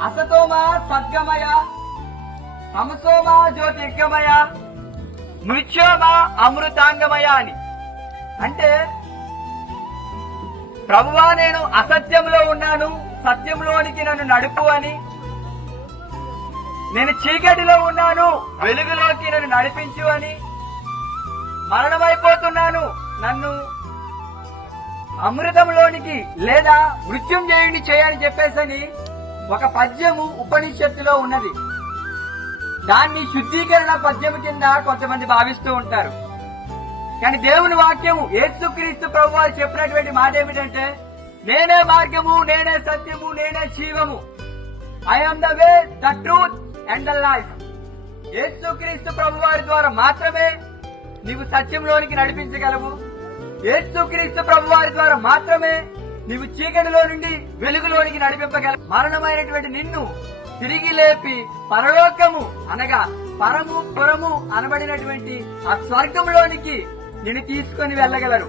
అసతోమ సద్గమయ, తమసోమ జ్యోతిర్గమయ, మృత్యోమ అమృతాంగమయ అని. అంటే ప్రభువా నేను అసత్యంలో ఉన్నాను, సత్యంలోనికి నన్ను నడుపు అని, నేను చీకటిలో ఉన్నాను, వెలుగులోకి నన్ను నడిపించు అని, మరణమైపోతున్నాను, నన్ను అమృతంలోనికి లేదా మృత్యుంజయుడిని చేయని చెప్పేసని ఒక పద్యము ఉపనిషత్తులో ఉన్నది. దాన్ని శుద్ధీకరణ పద్యము కింద కొంతమంది భావిస్తూ ఉంటారు. కానీ దేవుని వాక్యము యేసుక్రీస్తు ప్రభువారు చెప్పినటువంటి మాట ఏమిటంటే, నేనే మార్గము, నేనే సత్యము, నేనే జీవము, I am the way, the truth and the life. యేసుక్రీస్తు ప్రభువారి ద్వారా మాత్రమే నీవు సత్యంలోనికి నడిపించగలవు. యేసుక్రీస్తు ప్రభువారి ద్వారా మాత్రమే నీవు చీకటిలో నుండి వెలుగులోనికి నడిపింపగలవు. మరణమైనటువంటి నిన్ను తిరిగి లేపి పరలోకము అనగా పరము పురము అనబడినటువంటి ఆ స్వర్గంలోనికి నిన్ను తీసుకొని వెళ్ళగలరు.